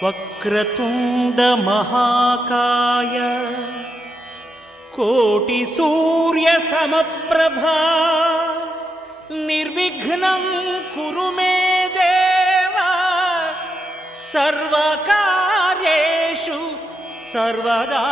వక్రతుండ మహాకాయ కోటి సూర్య సమప్రభా నిర్విఘ్నం కురు మే దేవా సర్వకార్యేషు సర్వదా.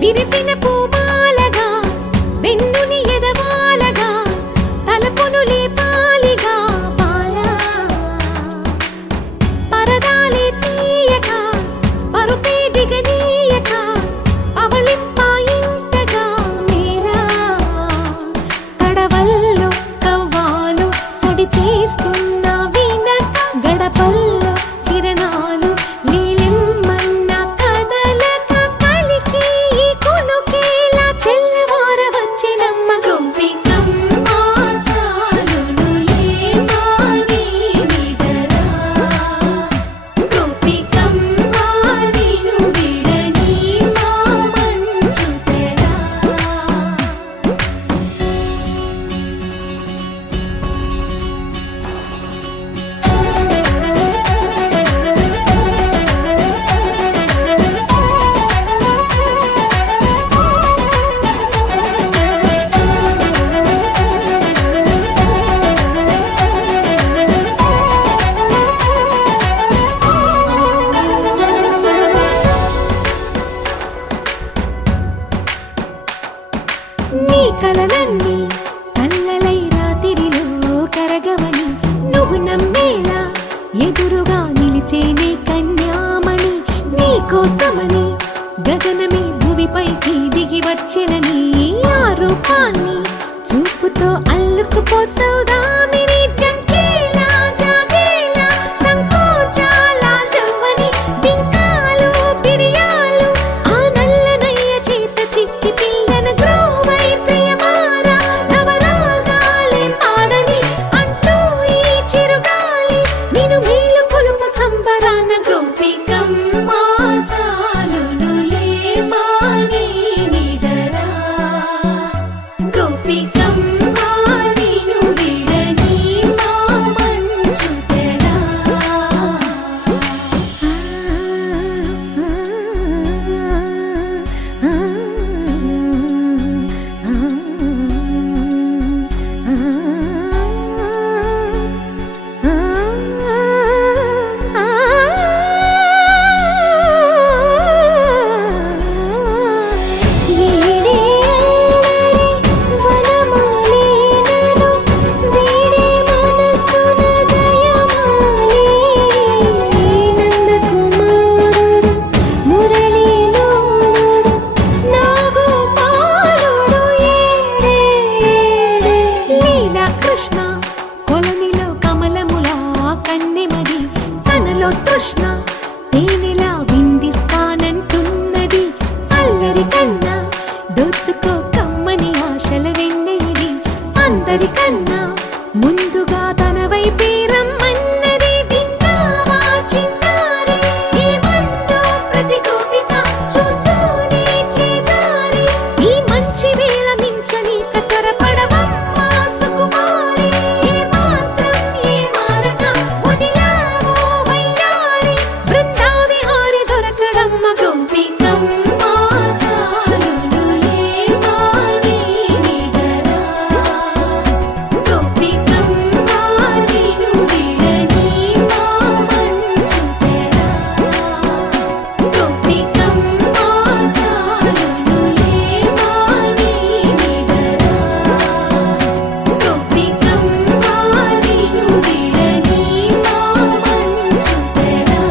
విరిసిన పూమాలగా వెన్నుని ఎదవాలగా తలపును లేపాలిగా బాలా పరదాలే తీయక పరుపే దిగనీయక అవళింపాయింతగా మేరా కడవల్లో కవ్వాలు సడి చేస్తున్న వినక గడపల్లో కిరణాలు నీలిమ్మన్న కదలక కలికి కొనుకేలా తెల్లవార వచ్చినమ్మ గోపికమ్మ చాలునులే మాని నిదరా గోపికమ్మ నిను విడని మా మంచు తెరా. నీ కలలన్నీ కల్లలై రాత్రిలో కరగవని నువ్వు నమ్మేలా ఎదురుగా నిలిచేనే కన్యామణి నీ కోసమని గగనమే భువిపైకి దిగి వచ్చినని ఆ రూపాన్ని చూపుతో అల్లుకుపోసౌదామిని జంకేలా జాగేలా సంకోచాల జవ్వని బింకాలు బిరియాలు ఆ నల్లనయ్య చేత చిక్కి పిల్లన గ్రోవై ప్రియమారా నవరాగాలే పాడని అంటూ ఈ చిరుగాలి నిన్ను మేలు కొలుపు సంబరాన గోపికమ్మ చాలునులే మాని నిదరా గోపికమ్మ నిను విడని అందరికన్నా ముందుగా తన వైపే రమ్మన్నది విన్నావా చిన్నారి? ఏమందో ప్రతి గోపిక చూస్తూనే చేజారి. ఈ మంచి వేళ మించని కతరపడవమ్మా సుకుమారి. ఏ మాత్రం ఏ మారక వదిలావో వయ్యారి. బృందావిహారి దొరకడమ్మ గోపికమ్మ చాలునులే మాని నిదరా. గోపికమ్మ నిను విడని మా మంచు తెరా. గోపికమ్మ చాలునులే మాని నిదరా. గోపికమ్మ నిను విడని మా మంచు తెరా.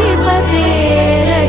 मधुराधिपतेर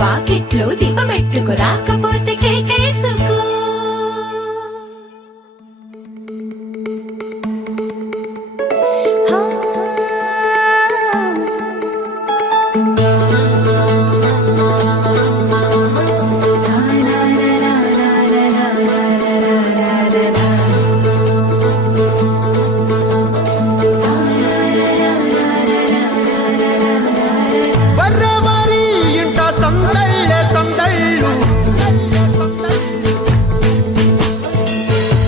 వాకిట్లో దీపమెట్టుకు రాకపోతే కేకేసుకో వర్రవారి ఇంట సందళ్ళే సందళ్ళు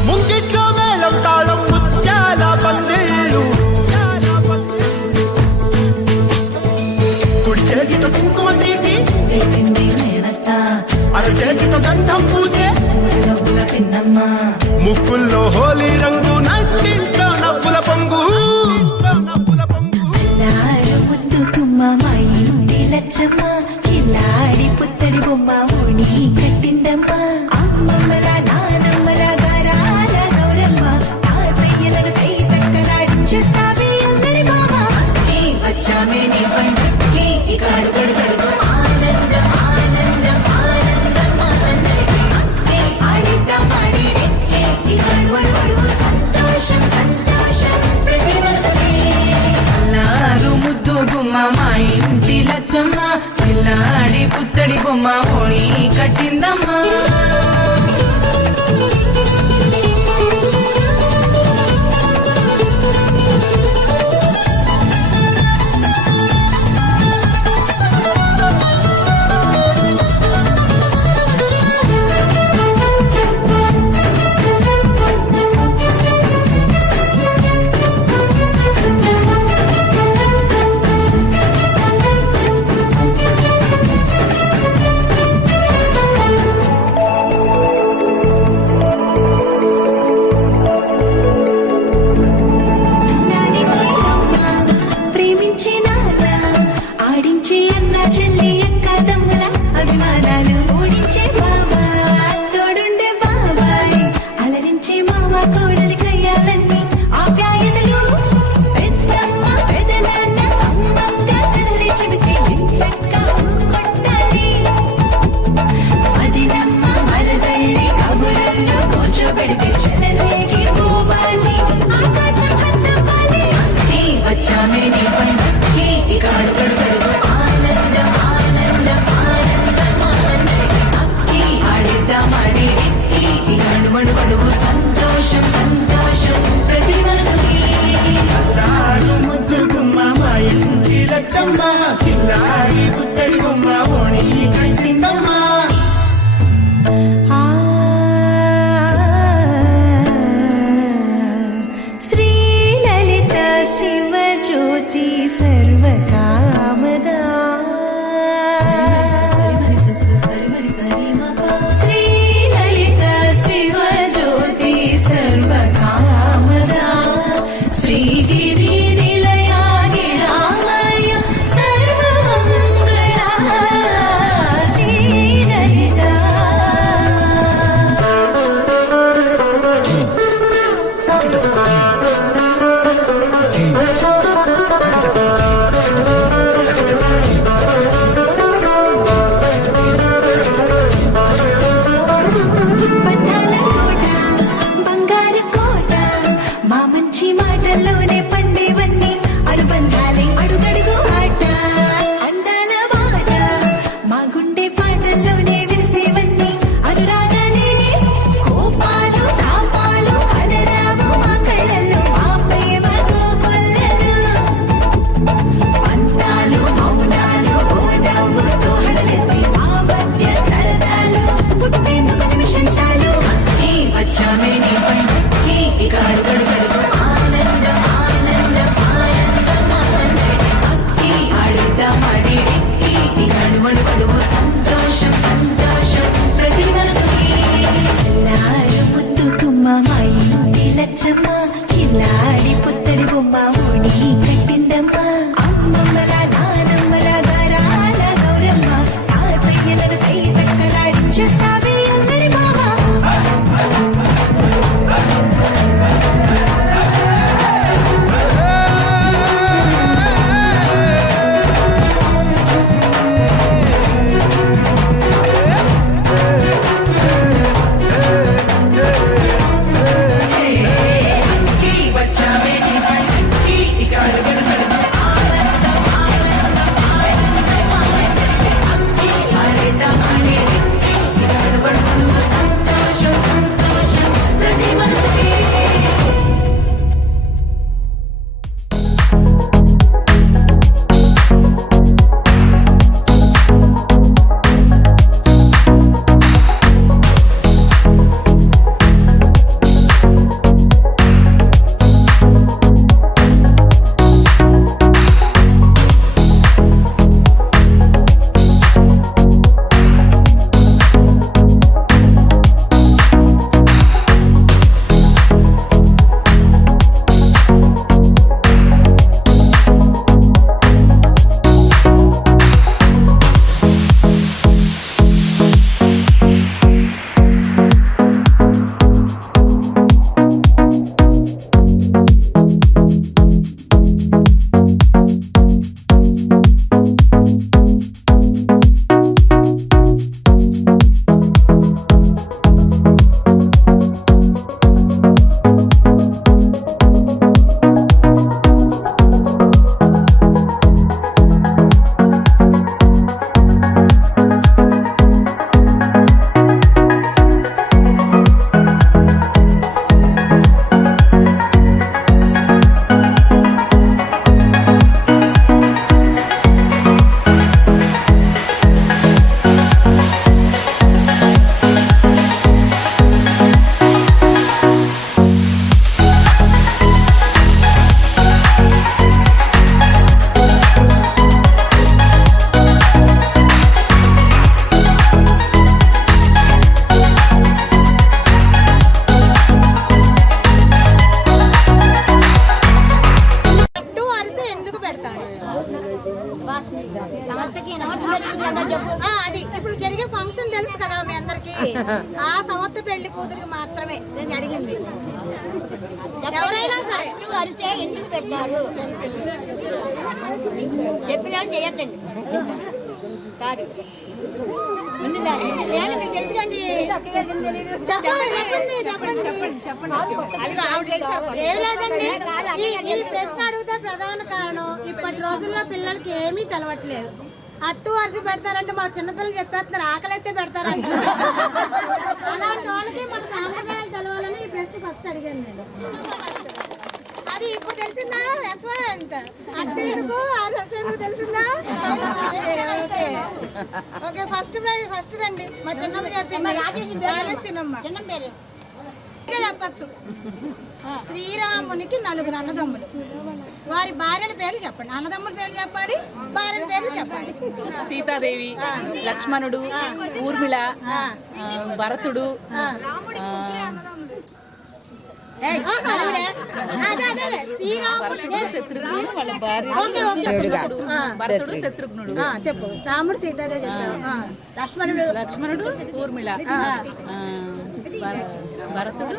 ముంగిట్లో మేళం తాళం ముత్యాల పందిళ్ళు కుడి చేతితో కుంకుమ తీసి అర చేతితో గంధం పూసే ముక్కుల్లో హోలీ రంగు నట్టింట్లో నవ్వుల పొంగు ముద్దు గుమ్మ మా ఇంటి లచ్చమ్మ కిల్లాడి పుత్తడి బొమ్మ ఓణి కట్టిందమ్మ అమ్మమ్మల నానమ్మల గారాల గౌరమ్మ తాతయ్యలను కై తక్కలాడించేస్తావే అందరి బావ వచ్చామే నీ పండుగకి ఇక అడుగడు గడుగు ఆనందం ఆనందం ఆనందం ఆనందం ఆడిద్దాం ఆడిడే ఇక అడుగడు సంతోషం సంతోషం ప్రతి మనసుకి అల్లారు ముద్దు గుమ్మ మా ఇంటి లచ్చమ్మ పిల్లాడి పుత్తడి బొమ్మ ఓణి కట్టిందమ్మా లాలించే అమ్మ ప్రేమించే నాన్న ఆడించే అన్న చెల్లి అక్క తమ్ముల అభిమానాలు ఓడించే బాబా తోడుండే బాబాయ్ అలరించే మామ కోడలి కయ్యాలన్నీ ఆప్యాయతలు పెద్దమ్మ పెదనాన్న అమ్మంగా కథలే చెబితే ఎంచక్కా కొట్టాలి అదినమ్మ మరదళ్ళి కబురుల్లో కూర్చోబెడితే చెలరేగి పోవాలి ఆకాశం హద్దవాలి వచ్చామే నీ పండుగకి ఇక అడుగడు గడుగు ఆనందం ఆనందం ఆనందం ఆనందం అక్కి ఆడిద్దాం ఆడిడి ఇక అడుమడు గడుగు సంతోషం సంతోషం ప్రతి మనసుకి ముద్దు గుమ్మ మా ఇంటి లచ్చమ్మ కిల్లాడి పుత్తడి బొమ్మ ఓణి కట్టిందమ్మా శ్రీలలిత శివజ్యోతి సర్వకామదా శ్రీలలిత శివజ్యోతి సర్వకామదా శ్రీగిరి నిలయాగి రామయ్య సర్వమంగళ శ్రీలలిత బంధాల కోట బంగారు కోట మా మంచి మాటల్లోనే పండేవన్నీ అనుబంధాలే అడుగడుగు ఆట అందాల మాట మా గుండె పాటల్లోనే విరిసేవన్నీ అనురాగాలేనే కోపాలు తాపాలు అనరావు మా కళ్ళల్లో మా ప్రేమ కోకొల్లలు పంతాలు మౌనాలు ఓ నవ్వుతో హడలెత్తి మా మధ్య సరదాలు పుట్టేందుకు నిమిషం చాలు వచ్చామే నీ పండుగకి ఇక అడుగడు గడుగు ఆనందం ఆనందం ఆనందం ఆనందం అక్కి ఆడిద్దాం ఆడిడి ఇక అడుమడు గడుగు సంతోషం సంతోషం ప్రతి మనసుకి ఎల్లారు ముద్దు గుమ్మ మా ఇంటి లచ్చమ్మ కిల్లాడి పుత్తడి బొమ్మ ఓణి కట్టిందమ్మ అమ్మమ్మల నానమ్మల గారాల గౌరమ్మ తాతయ్యలను కై తక్కలాడించేస్తావే అందరి బావ పిల్లలు అరిస్తే ఎందుకు పెట్టారు? చెప్పిన వాళ్ళు చేయొద్దండి. కాదు నేను మీకు తెలుసుకండి. ఏం లేదండి, ఈ ప్రశ్న అడిగితే ప్రధాన కారణం ఇప్పటి రోజుల్లో పిల్లలకి ఏమీ తెలవట్లేదు. అట్టు అరిసి పెడతారంటే మా చిన్నపిల్లలు చెప్పేస్తున్నారు ఆకలి అయితే పెడతారంట. అలాంటి వాళ్ళకి మన సాంప్రదాయాలు తెలవాలని ఈ ప్రశ్న ఫస్ట్ అడిగాను నేను. అది ఇప్పుడు తెలిసిందా? యశ్వంత్ అట్టు ఎందుకు ఎందుకు తెలిసిందా? Okay okay okay. First prize first దండి మా చిన్నమ్మ చెప్పింది. చిన్నమ్మ చెప్పచ్చు. శ్రీరామునికి 4 అన్నదమ్ములు. వారి భార్యల పేర్లు చెప్పండి. అన్నదమ్ముల పేర్లు చెప్పాలి, భార్యల పేర్లు చెప్పాలి. సీతాదేవి, లక్ష్మణుడు, ఊర్మిళ, భరతుడు, శత్రుఘ్నుడు వాళ్ళ భార్య, భరతుడు శత్రుఘ్నుడు. చెప్పు. రాముడు సీతాదేవి చెప్పావు. లక్ష్మణుడు ఊర్మిళ, భరతుడు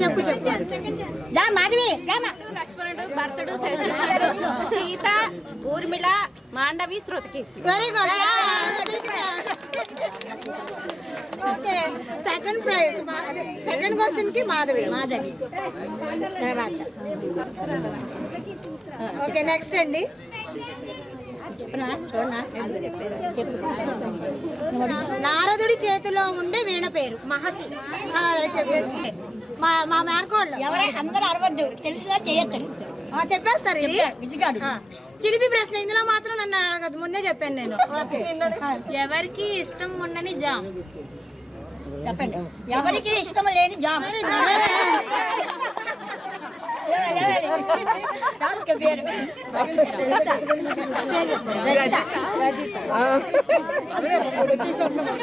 చెప్పు చెప్పు. లక్ష్మణుడు, భరతుడు, శత్రుఘ్నుడు, Sita, Urmila, Mandavi, Shrutakirti. Very good. Okay. Second prize second question కి మాధవి. ఓకే నెక్స్ట్ అండి. నారదుడి చేతిలో ఉండే వీణ పేరు మహతి. చెప్పేసి మా మేనకోళ్ళు అందరూ అరవద్దు, తెలిసినా చేయొద్దండి. చెప్పేస్తారు. ఇది చిలిపి ప్రశ్న, ఇందులో మాత్రం నన్ను అడగదు, ముందే చెప్పాను నేను. ఓకే. ఎవరికి ఇష్టం ఉండని జామ్ చెప్పండి. ఎవరికి ఇష్టం లేని జామ్.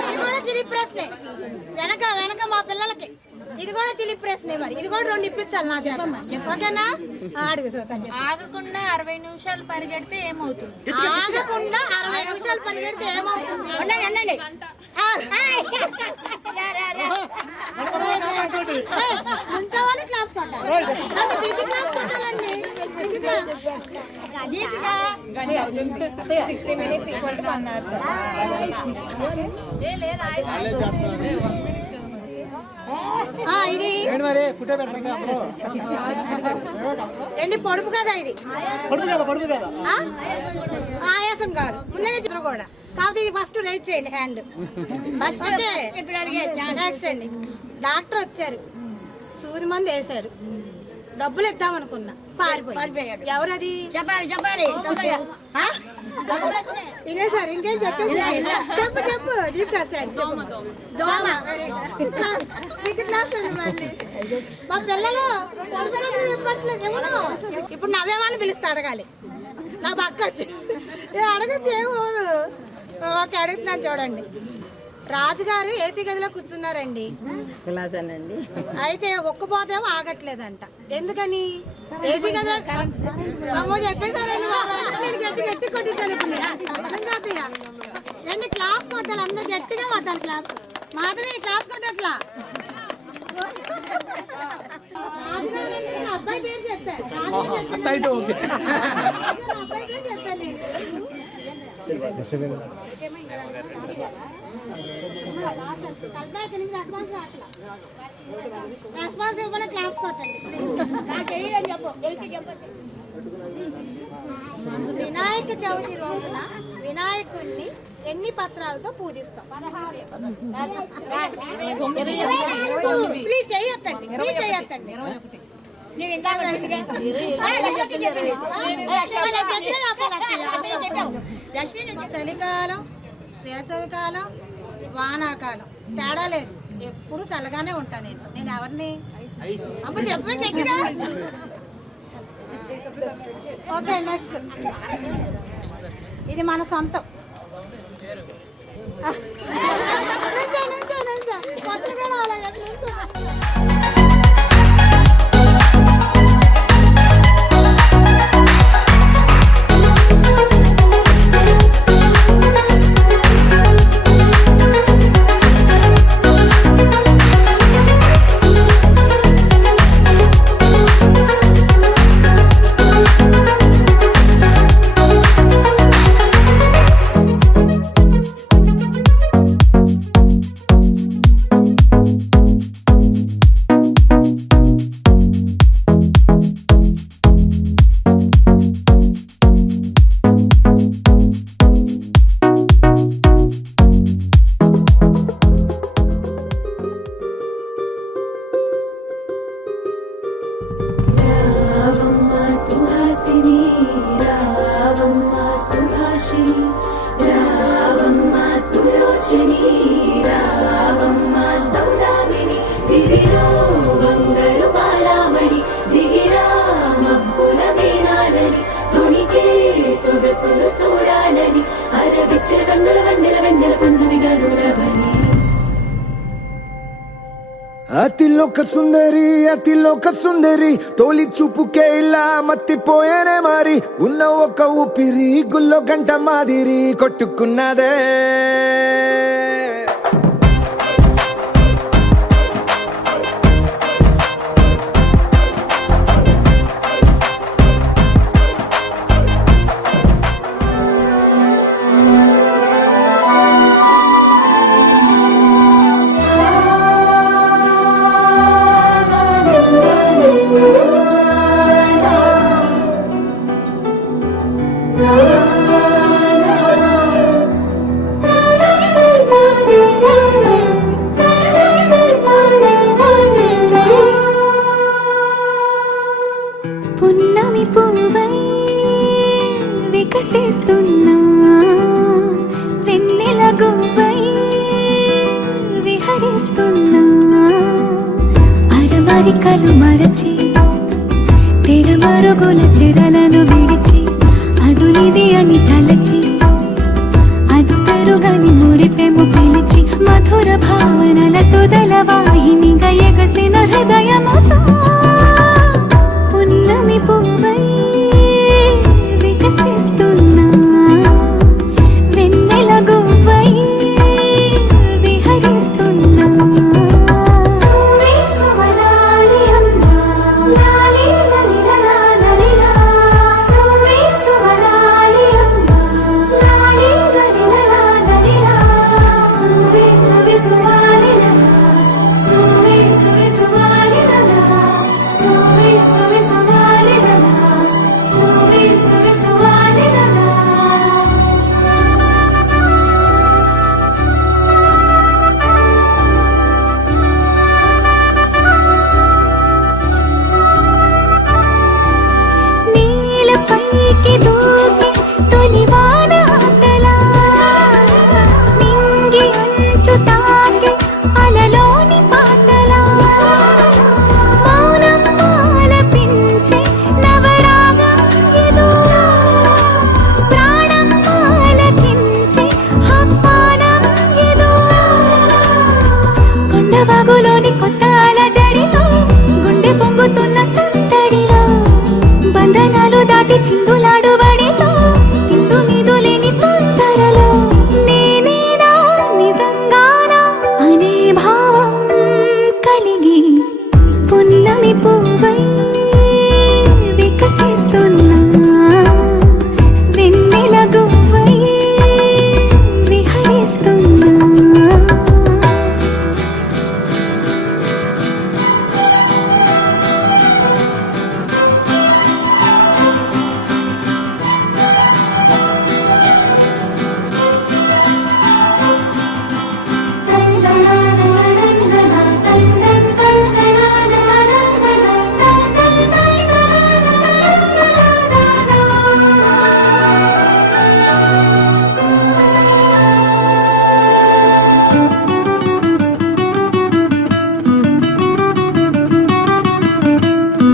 ఇది కూడా చిలిపి ప్రశ్నే. వెనక వెనక మా పిల్లలకి ఇది కూడా చిలిపి ప్రశ్నే. మరి ఇది కూడా 2 ఇప్పించాలి నా చేత. ఓకేనా? అడుగు. ఆగకుండా 60 నిమిషాలు పరిగెడితే ఏమవుతుంది? ఆగకుండా 60 నిమిషాలు పరిగెడితే ఏమవుతుంది? ఇంకోవాలి క్లాస్ కొట్టాలి. ఇది ఏంటి? పొడుపు కదా ఇది? ఆయాసం కాదు, ముందే చిత్రం కూడా. కాకపోతే ఇది ఫస్ట్ రైట్ చేయండి హ్యాండ్. ఓకే నెక్స్ట్ అండి. డాక్టర్ వచ్చారు, సూది మందు వేశారు, డబ్బులు ఇద్దామనుకున్నా, పారిపోయాడు. ఎవరది? చెప్పాలి. ఇదే సార్, ఇంకేం చెప్పేసి చెప్పు చెప్పు. మా పిల్లలు చెప్పట్లేదు ఏమో. ఇప్పుడు నవ్వేవాళ్ళని పిలుస్తా అడగాలి. నా పక్క వచ్చి అడగచ్చు ఏమోదు. ఓకే అడుగుతున్నాను చూడండి. రాజుగారు ఏసీ గదిలో కూర్చున్నారండి. అయితే ఒక్కపోతేమో ఆగట్లేదంట. ఎందుకని? ఏసీ గదిలో అమ్మో చెప్పేశారండి. నేను గట్టి కొట్టించాను. ఏంటి క్లాస్ కొట్టాలి, అందరూ గట్టిగా కొట్టాలి క్లాస్. మాధవి క్లాస్ కొట్టట్లా. రాజుగారు అబ్బాయి పేరు చెప్పారు. అబ్బాయి పేరు చెప్పాను నేను. రెస్పాన్స్ ఇవ్వని క్లాస్ కొట్టండి. వినాయక చవితి రోజున వినాయకుడిని ఎన్ని పత్రాలతో పూజిస్తాం? ప్లీజ్ చేయొద్దండి, ప్లీజ్ చేయొద్దండి. చలికాలం, వేసవికాలం, వానాకాలం తేడా లేదు, ఎప్పుడు చల్లగానే ఉంటా నేను ఎవరిని అప్పుడు చెప్పే గట్టిగా. Okay next. ఇది మన సొంతం. సొగసులు చూడాలని అరవిచ్చిన కన్నుల వన్నెల వెన్నెల పున్నమి గనులవని అతిలోక సుందరి తోలి చూపుకే ఇలా మత్తిపోయేనే మారి ఉన్న ఒక ఊపిరి గుల్లో గంట మాదిరి కొట్టుకున్నదే పున్నమి పువ్వై వికసిస్తున్నా వెన్నెల గువ్వై విహరిస్తున్నా అరమరికలు మరచి తెరమరుగుల చెరలను విడిచి అదునిది అని తలచి అదు పెరుగని మురిపెము పిలిచి మధుర భావనల సుదల వాహినిగా ఎగసిన హృదయముతో పున్నమి పువ్వై వికసిస్తున్నా వెన్నెల గువ్వై విహరిస్తున్నా సువి సువనాలి అమ్మా లాలి లలిలా లలిలా సువి సువనాలి అమ్మా లాలి లలిలా లలిలా సువి సువి సువాలి లలా సువి సువి సువాలి లలా సువి సువి సువాలి లలా సువి సువి సువాలి లలా నీలపైకి దూకి తొలివాన ఆటలా నింగి అంచు తాకి అలలోని పాటలా మౌనం ఆలపించే నవరాగం ఏదో ప్రాణం ఆలకించే ఆహ్వానం ఏదో కొండవాగులోని కొత్త అలజడిలో గుండె పొంగుతున్న సందడిలో బంధనాలు దాటి చిందులాడు బడిలో ఇందు మీదులేని తొందరలో నేనేనా నిజంగానా అనే భావం కలిగి పున్నమి పువ్వై వికసిస్తున్నా వెన్నెల గువ్వై విహరిస్తున్నా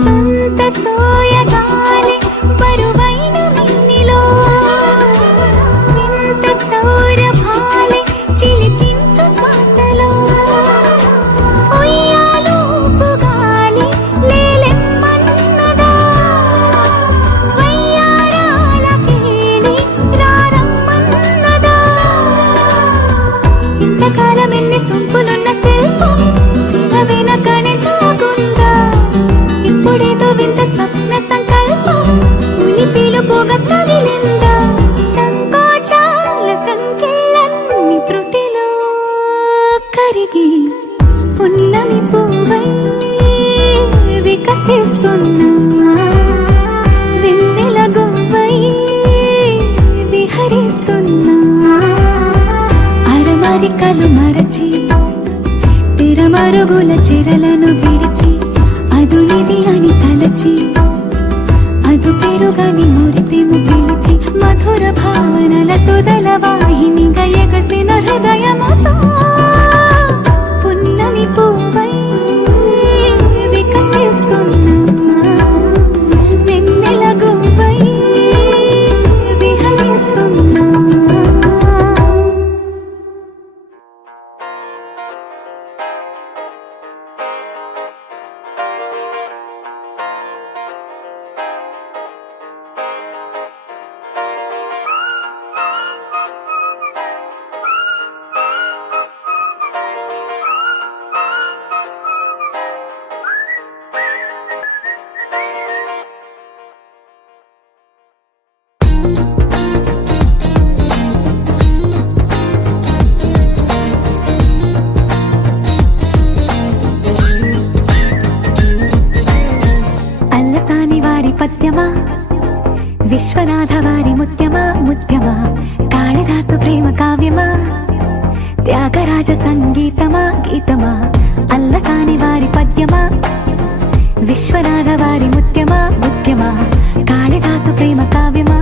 సొంత సోయగాలి బరువైన మిన్నిలో వింత సౌరభాలి చిలికించు శ్వాసలో ఉయ్యాలూపుగాలి లేలెమ్మన్నదా వయ్యారాల కేళి రారమ్మన్నదా ఇంతకాలం ఎన్ని సొంపులున్న శిల్పం శిల వెనకనే తాగుందా ఇప్పుడేదో వింత స్వప్న సంకల్పం ఉని పిలుపుగా తగిలిందా సంకోచాల సంఖ్యలన్నీ త్రుటిలో కరిగి పున్నమి పువ్వై వికసిస్తున్నా వెన్నెల గువ్వై విహరిస్తున్నా అరమరికలు మరచి తెరమరుగుల చెరలను విడిచి అదునిది అని తలచి అదు పెరుగని మురిపెము పిలిచి మధుర భావనల సుదల వాహినిగా ఎగసిన హృదయముతో పున్నమి పువ్వై వికసిస్తున్నా వెన్నెల గువ్వై విహరిస్తున్నా ముత్యమా కాళిదాసు ప్రేమ కావ్యమా త్యాగరాజ సంగీతమా గీతమా అల్లసాని వారి పద్యమా విశ్వనాథ వారి ముత్యమా ముత్యమా కాళిదాసు ప్రేమ కావ్యమా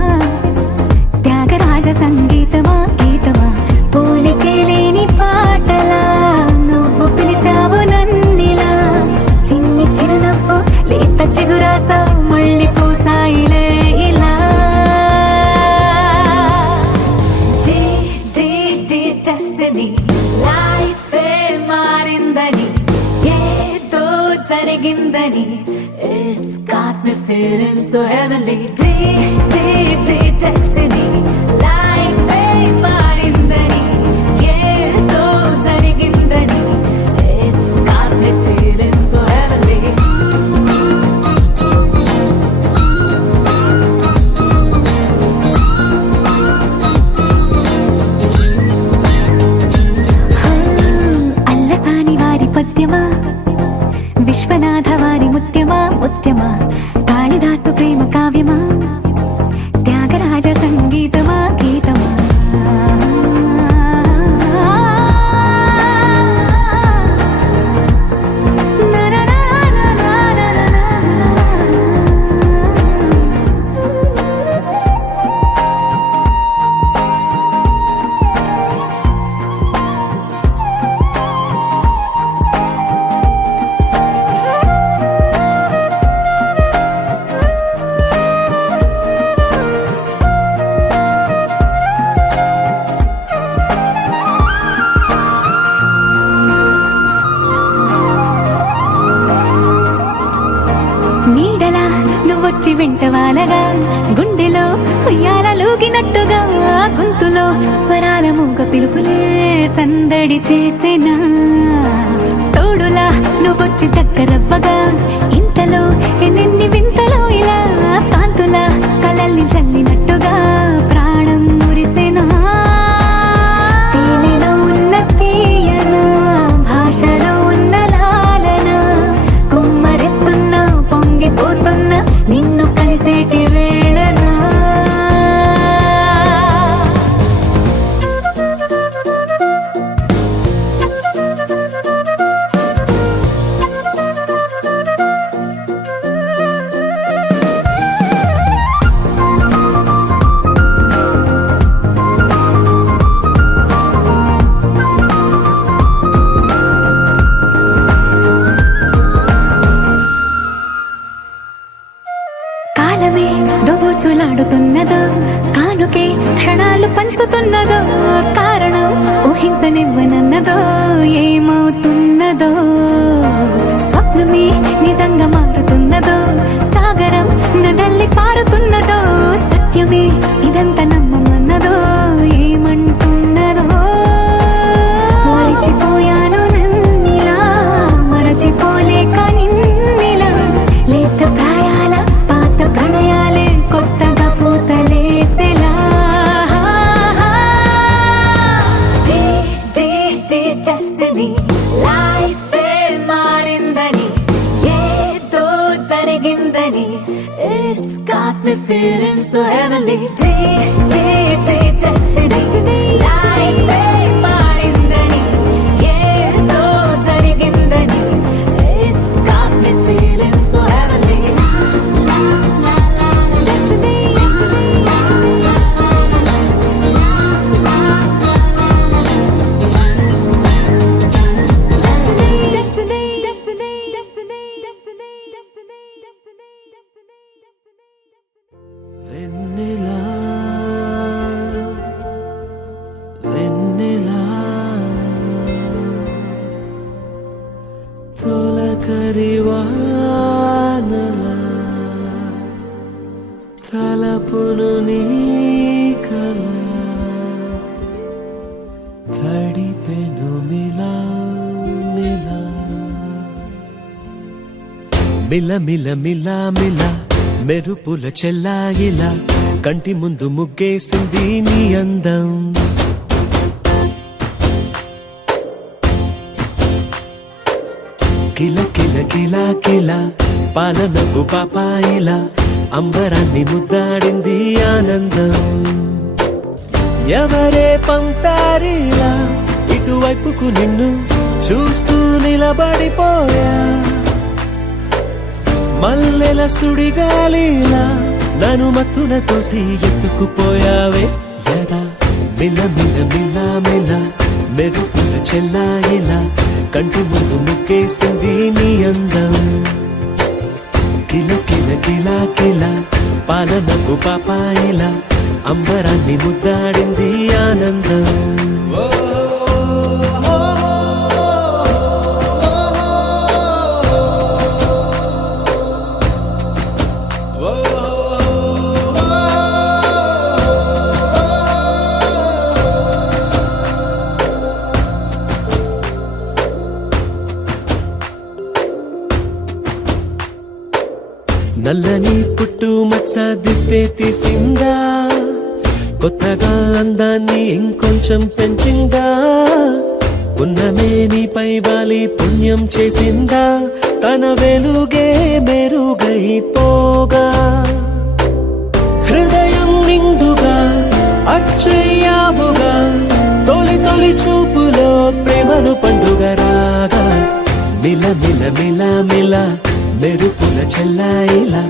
త్యాగరాజ సంగీతమా గీతమా పోలికే లేని పాటలా నువ్వు పిలిచావు నన్నిలా చిన్ని చిరునవ్వు లేత చిగురాసావు మళ్ళీ పూసాయిలే ఇలా డెస్టినీ లైఫే మారిందని ఏదో జరిగిందని It's got me feeling so heavenly destiny లైఫే మారిందని ఏదో జరిగిందని It's got me feeling so heavenly Allasani వారి పద్యమా విశ్వనాథ వారి ముత్యమా ముత్యమా కాళిదాసు ప్రేమ కావ్యమా త్యాగరాజ సంగీతమా గీతమా నీడలా నువ్వొచ్చి వెంటవాలగా గుండెలో ఉయ్యాలూగినట్టుగా గొంతులో స్వరాల మూగ పిలుపులే సందడి చేసేనా తోడులా నువ్వొచ్చి దగ్గరవ్వగా ఇంతలో ఎన్నెన్ని వింతలో ఇలా కాంతులా కలల్ని చల్లినట్టుగా ప్రాణం మురిసేనా తేనెలో ఉన్న తీయన భాషలో ఉన్న లాలన కుమ్మరిస్తున్నా పొంగిపోతున్నా నిన్ను కలిసేటి వేళనా కాలమే దోబూచులాడుతున్నదో కానుకే క్షణాలు పంచుతున్నదో కారణం ఊహించనివ్వనన్నదో ఏమవుతున్నదో స్వప్నమే నిజంగా మారుతున్నదో సాగరం నదల్లి పారుతున్నదో సత్యమే ఇదంతా నమ్మమన్నదో ఏమంటున్నదో మరిచిపోయాను నన్నిలా మరచిపోలేక నిన్నిలా లేత ప్రాయాల పాత ప్రణయాలే కొత్తగా పూతలేసేలా డెస్టినీ లైఫే మారిందని ఏదో జరిగిందని It's got me feeling so heavenly destiny లైఫే మారిందని ఏదో జరిగిందని It's got me feeling so heavenly destiny వెన్నెలా వెన్నెలా తొలకరి వానలా తలపును నీ కల తడిపెను మిలా మిలా మిల మిల మిలా మిలా మెరుపుల చెల్లాయిలా కంటి ముందు ముగ్గేసింది నీ అందం కిల కిల కిల కిల పాలనపు పాపాయిలా అంబరాన్ని ముద్దాడింది ఆనందం ఎవరే పంపారిలా ఇటువైపుకు నిన్ను చూస్తూ నిలబడిపోయా మల్లెల సుడిగాలిలా నన్ను మత్తున తోసి ఎత్తుకుపోయావే యదా మిల మిల మిల మిల మెరుపుల చెల్లాయిలా కంటి ముందు ముక్కేసింది నీ అందం కిల కిల కిల కిల పాలనకు పాపాయిలా అంబరాన్ని ముద్దాడింది ఆనందం నల్లని పుట్టు మచ్చ దిష్టే తీసిందా కొత్తగా అందాన్ని ఇంకొంచెం పెంచిందా ఉన్నమే నీపై వాలి పుణ్యం చేసిందా తన వెలుగే మెరుగైపోగా హృదయం నిండుగా అచ్చయ్యావుగా తొలి తొలి చూపులో ప్రేమను పండుగ రాగా మిల మిల మిల మిల మెరుపుల చెల్లాయిలా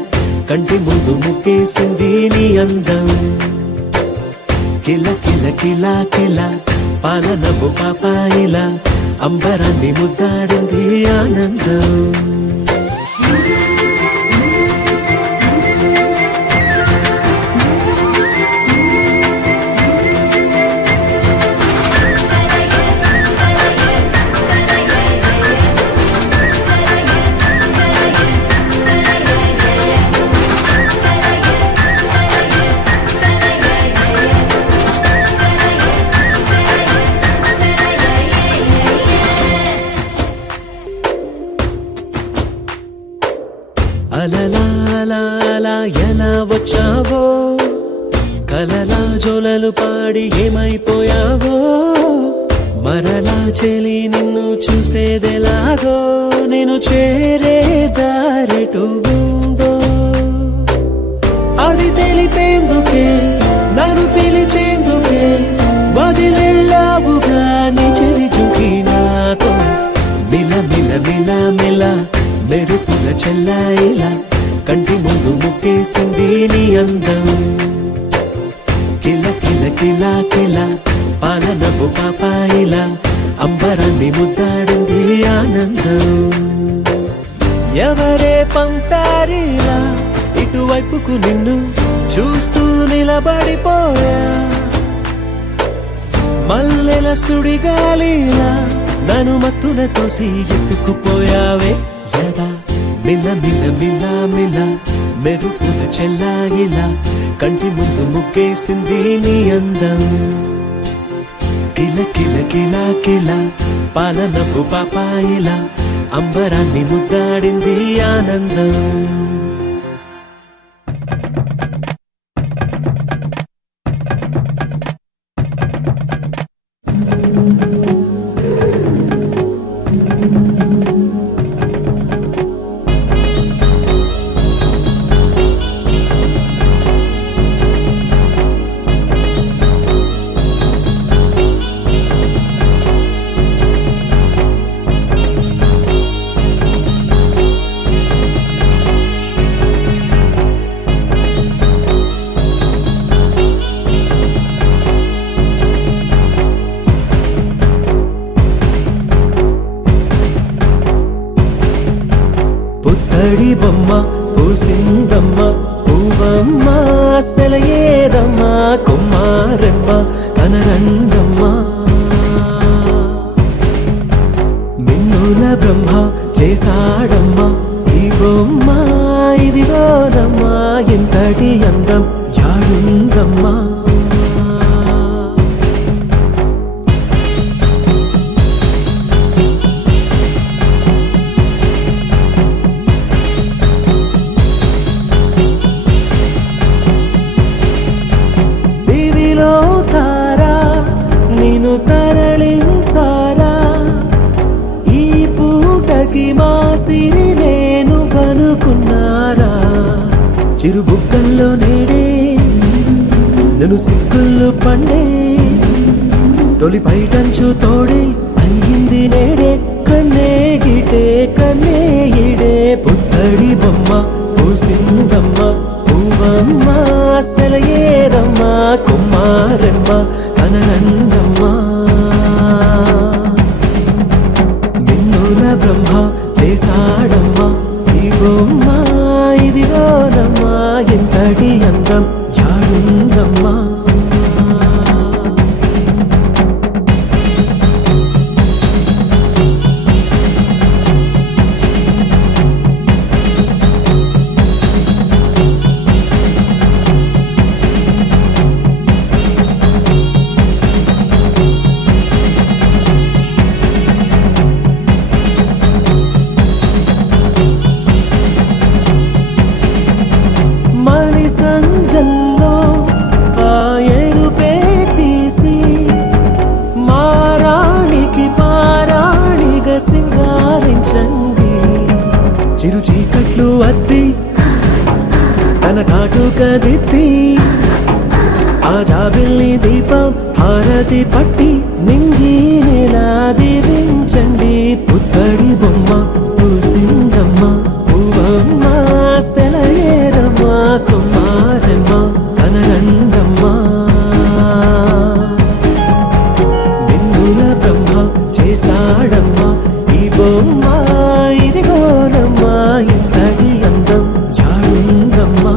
కంటి ముందు ముక్కేసింది నీ అందం కిల కిల కిల కిల పాలనపు పాపాయిలా అంబరాన్ని ముద్దాడింది ఆనందం అలలా అలా అలా ఎలా వచ్చావో కలలా జోలలు పాడి ఏమైపోయావో మరలా చెలి నిన్ను చూసేదెలాగో నేను చేరే దారెటు ఉందో అది తెలిపేందుకే నన్ను పిలిచేందుకే వదిలెళ్ళావుగా నీ చెవి చూకి నాతో మిల మిల మిల మిల మెరుపుల చెల్లాయిలా కంటి ముందు ముక్కేసింది నీ అందం కిల కిల కిల కిల పాలనపు పాపాయిలా అంబరాన్ని ముద్దాడింది ఆనందం ఎవరే పంపారిలా ఇటువైపుకు నిన్ను చూస్తూ నిలబడిపోయా మల్లెల సుడిగాలిలా నన్ను మత్తున తోసి ఎత్తుకుపోయావే యదా మిల మిల మిల మిల మెరుపుల చెల్లాయిలా కంటి ముందు ముక్కేసింది నీ అందం కిల కిల కిల కిల పాలనపు పాపాయిలా అంబరాన్ని ముద్దాడింది ఆనందం పుత్తడి బొమ్మ పూసిందమ్మ పూవమ్మ సెలయేరమ్మ కుమారమ్మ కనరండమ్మ మిన్నుల బ్రహ్మ చేశాడమ్మ ఈ బొమ్మ ఇదిగోనమ్మ ఎంతటి అందం యాడుందమ్మా తరలించారా ఈ పూటకి మా సిరి నేను అనుకున్నారా చిరుబుగ్గల్లో నేడే నన్ను సిగ్గుల్లో పండే తొలి పైటంచు తోడే అయ్యింది నేడే కన్నే గిటే కన్నే ఇడే పుత్తడి బొమ్మ పూసిందమ్మ పూవమ్మ సెలయేరమ్మ కుమారమ్మ కననందమ్మ మిన్నుల బ్రహ్మ చేశాడమ్మ ఈ బొమ్మ ఇదిగోనమ్మా ఎంతటి అందం యాడుందమ్మా సంజల్లో ఆ ఎరుపే తీసి మారాణికి పారాణిగా సింగారించండి చిరు చీకట్లు అద్ది తన కాటుక దిద్ది ఆ జాబిల్ని దీపం హారతి పట్టి నింగి నెలా దీవించండి పుత్తడి బొమ్మ పూసిందమ్మ పూవమ్మ సెలయేరమ్మ కుమారమ్మ కనరండమ్మ నిన్నుల బ్రహ్మ చేశాడమ్మ ఈ బొమ్మ ఇదిగోనమ్మ ఇంతటి అందం యాడుందమ్మా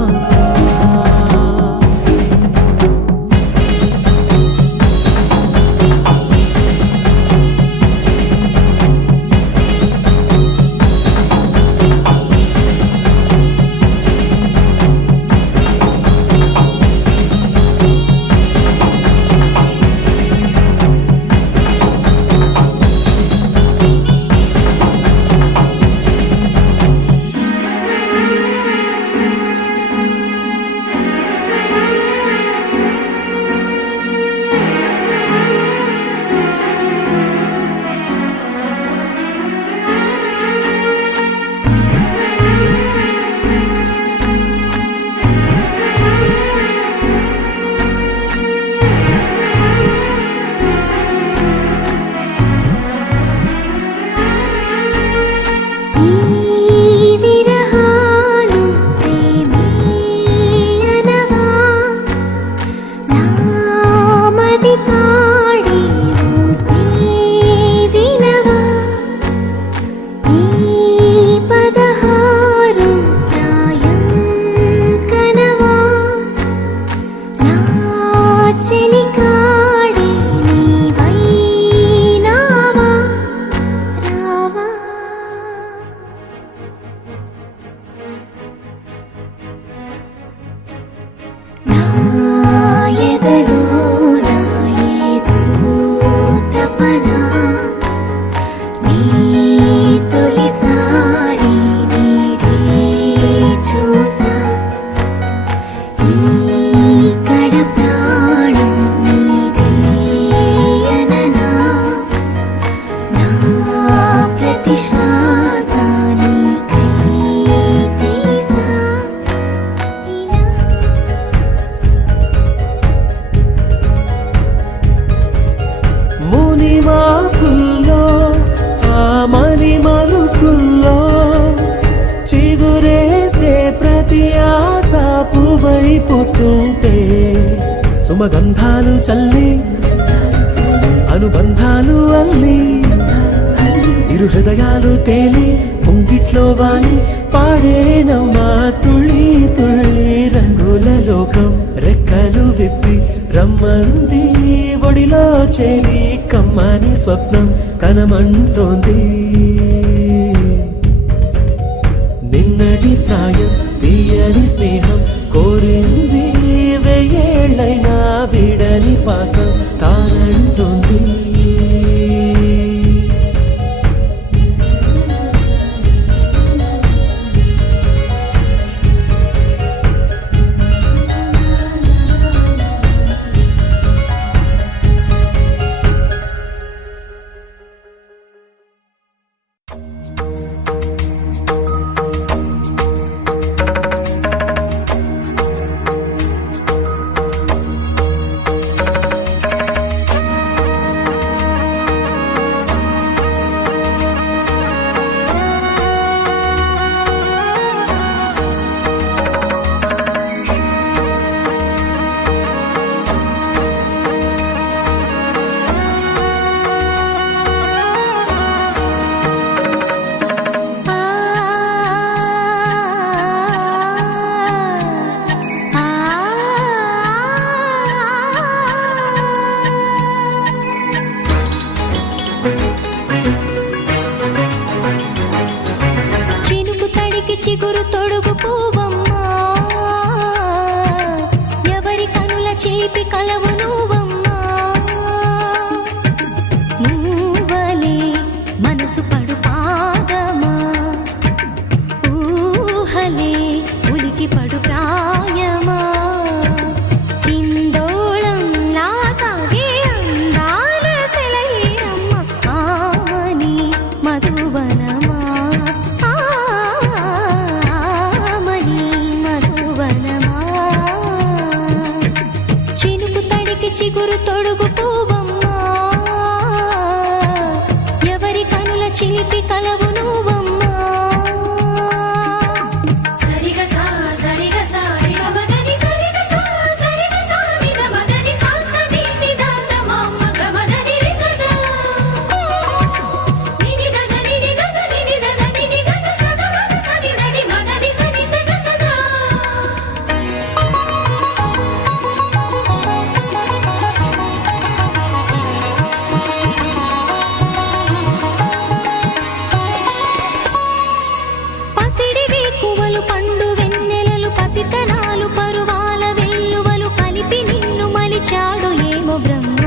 పూస్తుంటే సుమగంధాలు చల్లి అనుబంధాలు అల్లి ఇరు హృదయాలు తేలి ముంగిట్లో వాలి పాడేనమ్మా తుళ్ళి తుళ్ళి రంగుల లోకం రెక్కలు విప్పి రమ్మంది ఒడిలో చేరి కమ్మని స్వప్నం కనమంటోంది నిన్నటి ప్రాయం తీయని స్నేహం కోరింది వెయ్యేళ్ళైనా విడని పాసం తానంటుంది కలవు నువ్వమ్మా నువ్వలే మనసు పడు పాదమా ఊహలే ఉలికి పడు ప్రాయమా ఇందోళంలా సాగే అందాల సెలయేరమ్మ ఆమని మధువనమా ఆమని మధువనమా చినుకు తడికి చిగురు తొడుగు పువ్వమ్మా ఎవరి కనుల చిలిపి కలవు నువ్వమ్మా సరిగ సా సరిగ సా రిగ మదని సరిగ సా సరిగ సా నిద మదని సా సని నిదాంత మమ్మ గమదని రిసదా నిని దద నిని గద నిని దద నిని గద సగ మగ సని దని మదని సని సగ సదా పసిడి వేకువలు పండు వెన్నెలలు పసితనాలు పరువాల వెల్లువలు కలిపి నిన్ను మలిచాడు ఏమో బ్రహ్మ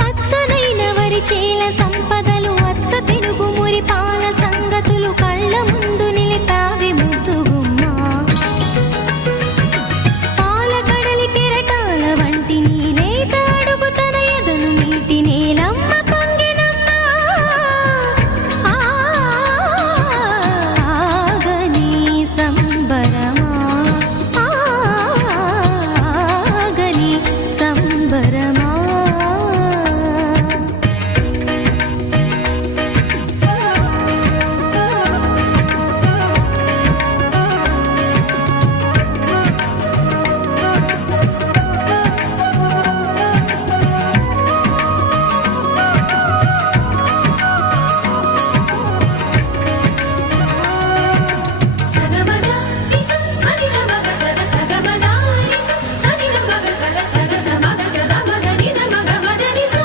పచ్చనైన వరి చేల సంపదలు అచ్చ తెనుగు మురి పాల సంగతులు కళ్ళ ముందు నిలిపావి ముద్దుగుమ్మ పాల కడలి కెరటాల వంటి నీలేత అడుగు తన ఎదను నీటి నేలమ్మ పొంగినమ్మ ఆగని సంబరమా ఆగని సంబరమా సగమద నిస సని ద మగ సగ సగమద నిస సని ద మగ సగ సగ సమగ సద మగ నిద మగ మదని సా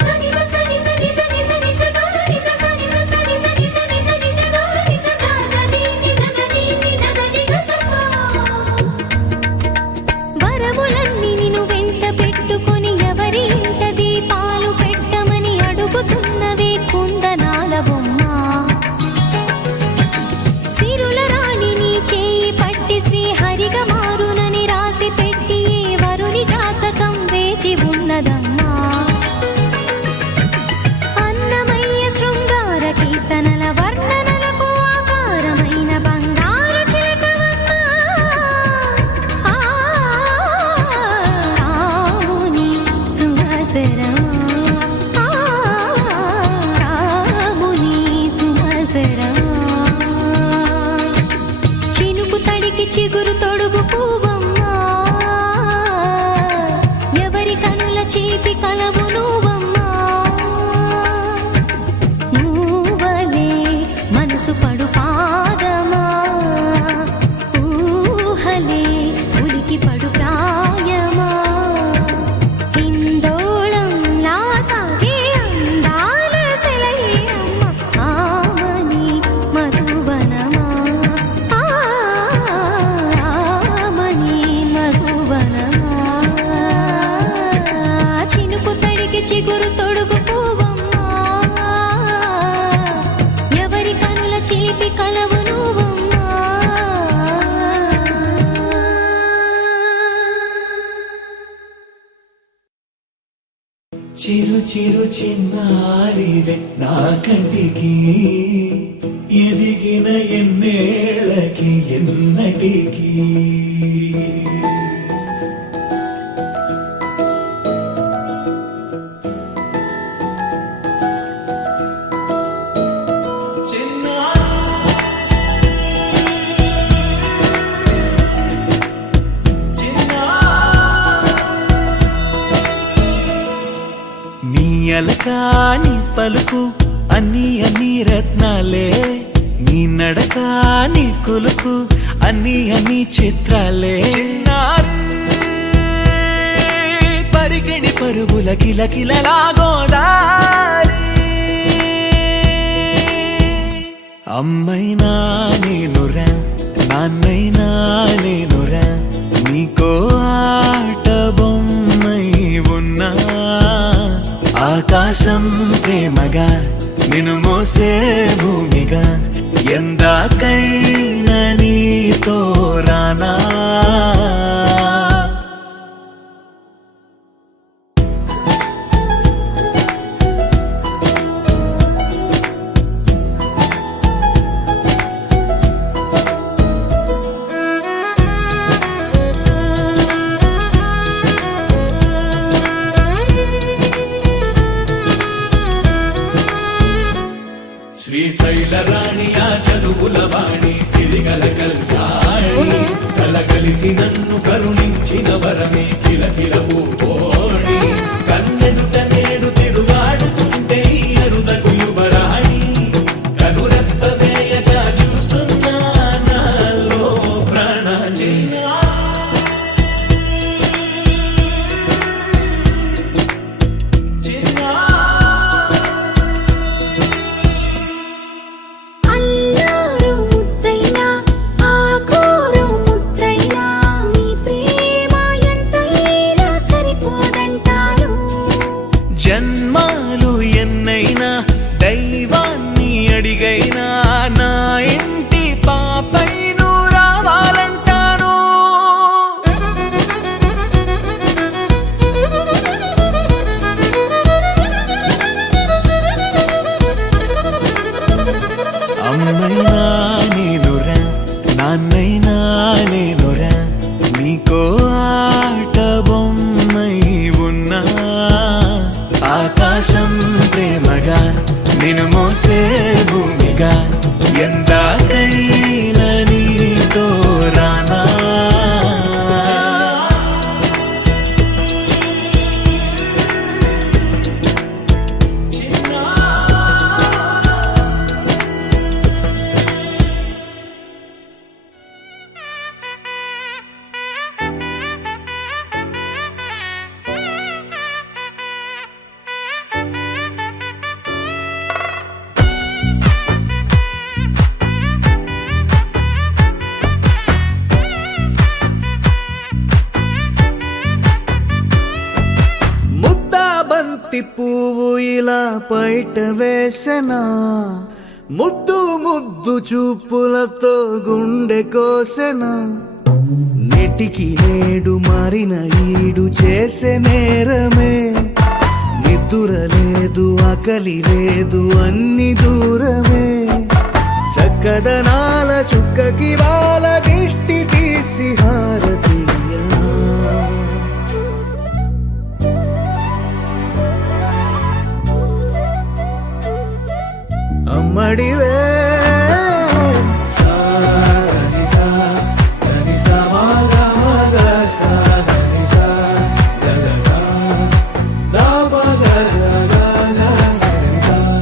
సని స సని సని సని సని స గ నిస సని స సని సని సని సని స గ నిస ద ద ని ని ద ద ని ని ద ద ని గ స పా వరములన్నీ నిన్ను వెంట పెట్టుకొని ఎవరి ఇంట దీపాలు పెట్టమని అడుగుతున్నవే కుందనాల బొమ్మ సిరుల రాణి నీ చేయి పట్టి శ్రీహరిగా మారునని రాసి పెట్టి ఏ వరుని జాతకం వేచి ఉన్నదమ్మా అన్నమయ్య శృంగార కీర్తనల వర్ణనలకు ఆకారమైన బంగారు చిలకవమ్మా రాముని సుమసరమా రాముని సుమసరమా చినుకు తడికి చిగురు తొడుగు పువ్వమ్మా ఎవరి కనుల చీపి కలవు నువ్వమ్మా నువ్వలే మనసు పడు పాదమా ఊహలే ఉలికి పడు ప్రాయమా ఇందోళంలా సాగే అందాల సెలయేరమ్మ ఆమని మధువనమా ఆమని మధువనమా చినుకు తడికి చిగురు తొడుగు పువ్వమ్మా ఎవరి కనుల చిలిపి కలవు నువ్వమ్మా చిరు చిరు చిన్నారివే నా కంటికి ఎదిగిన ఎన్నేళ్ళకి ఎన్నటికి నీ అలకాని పలుకు అన్ని అన్ని రత్నాలే నీ నడకాని కులుకు అన్ని అన్ని చిత్రాలే చిన్నారు పరిగిణి పరుగుల కిలకిలలాగోదారి అమ్మైనా నేనురా నాన్నైనా నేనురా నీకో ఆట బొమ్మై ఉన్నా ఆకాశం ప్రేమగా నిన్ను మోసే భూమిగా ఎందాకైనా నీతో రానా శ్రీశైల రాణి ఆ చదువుల వాణి సిరిగల కల్యాణి కలగలిసి నన్ను కరుణించిన వరమే కిలకిల పూకోణి కన్నెదుట నేడు తిరుగాడుతుంటే అరుదకు యువరాణి కనురెప్ప వేయగా చూస్తున్నా నాలో ప్రాణ అల్లారు ముద్దైనా ఆకోరు ముద్దైనా నీ ప్రేమ ఎంతైనా సరిపోదంటారు జన్మాలు ఎన్నైనా దైవాన్ని అడిగైనా నా ఇంటి పాపై నువ్వు రావాలంటాను అమ్మైనా నేనురా నాన్నైనా నేనురా నీకో ఆట బొమ్మై ఉన్నా ఆకాశం ప్రేమగా నిన్ను మోసే భూమిగా ఎందాకైనా నీతో రానా ముద్దా బంతి పువ్వు ఇలా బయట వేసెనా ముద్దు ముద్దు చూపులతో గుండె కోసెనా నెటికి నేడు మారిన ఈడు చేసే నేరమే నిద్ర లేదు ఆకలి లేదు అన్ని దూరమే చక్కదనాల చుక్కకి వాళ్ళ దిష్టి తీసి హారతీయనా అమ్మడివే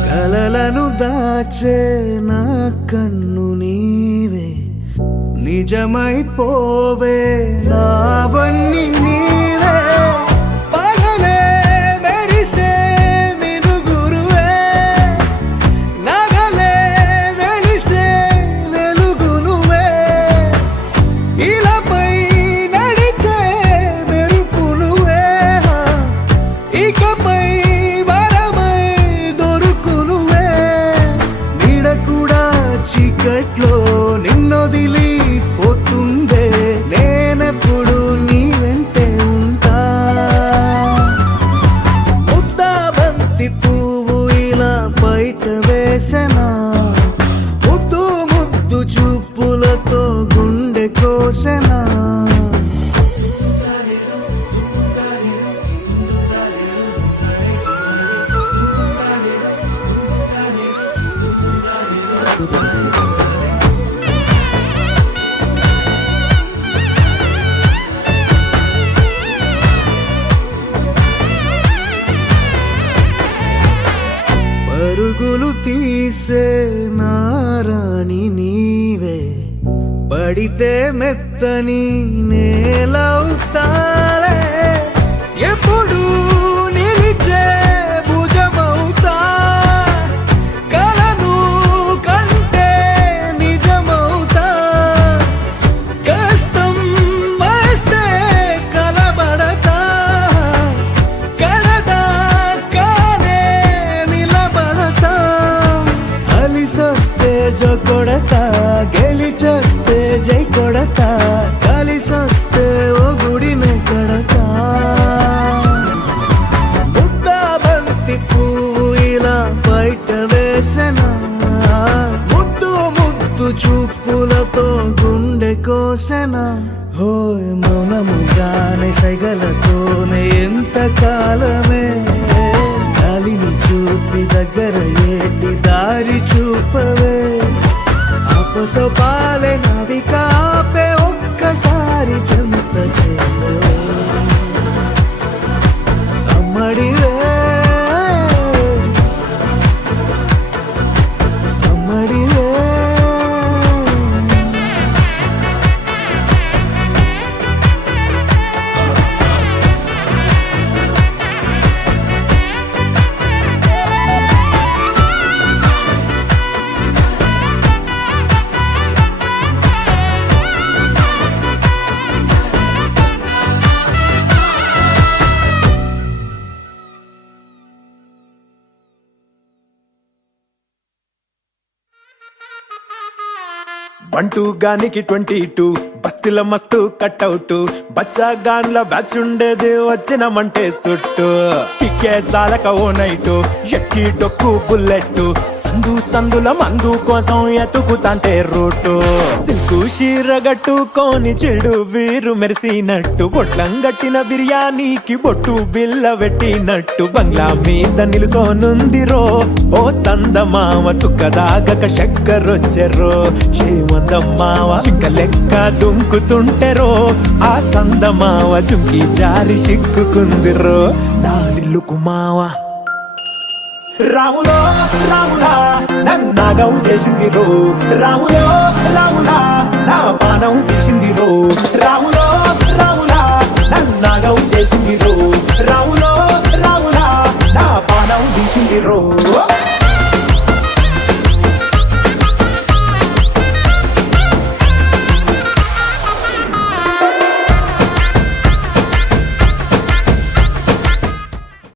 కలలను దాచే నా కన్ను నీవే నిజమైపోవే నావన్నీ నీవే పగలే మెరిసే మినుగురువే నగలే వెలిసే వెలుగు నువ్వే ఇలాపై నడిచే మెరుపు నువ్వే ఇకపై వరమై దొరుకు నువ్వే నీడ కూడా చీకట్లో నిన్నొదిలి పోతుందే నేనెప్పుడు నీ వెంటే ఉంటా ముద్దా బంతి పువ్వు ఇలా బయట వేసెనా ముద్దు ముద్దు చూపులతో గుండె కోసెనా పరుగులు తీసే నారాణి నీవే పడితే మెత్తని నేలవుతాలే ఎప్పుడు నిలిచే భుజమవుతా కలను కంటే నిజమవుతా జై కొడతా కలిసొస్తే ఓ గుడినే కడతా ముద్దా బంతి పువ్వు ఇలా బయట వేసెనా ముద్దు ముద్దు చూపులతో గుండె కోసెనా హోయ్ మౌనముగానే సైగలతోనే ఎంత కాలమే గాలిని చూపి దగ్గర ఏటి దారి చూపవే అపసపాలే నవికాపే ఒక్కసారి చెంత చేరవే అమ్మడివే అమ్మడివే బంటూ గానికి 22 బస్తీల మస్తు కట్అవుట్ బచ్చా గాన్ల బ్యాచ్ ఉండేది వచ్చినమంటే సుట్టు టిక్కే సాలక ఓ నైటు ఎక్కి డొక్కు బుల్లెట్ సందు సందుల మందు కోసం ఎతుకుతాంటే రూటు సిల్కు షీర గట్టుకోని చెడు వీరు మెరిసినట్టు బొట్లం గట్టిన బిర్యానీకి బొట్టు బిల్ల పెట్టినట్టు బంగ్లా మీద నిలుసోనుందిరో ఓ సందమావ సుఖదాగక చక్కరొచ్చెరో శ్రీమందమ్మావ చిక్క లెక్క దుంకుతుంటెరో ఆ సందమావ జుంకి జారి సిక్కుకుందిరో నా దిల్లుకు మావ రాములో రాములా నన్నాగం చేసింది రో రాములో రాములా నా పానం తీసింది రో రాములో రాములా నన్నాగం చేసింది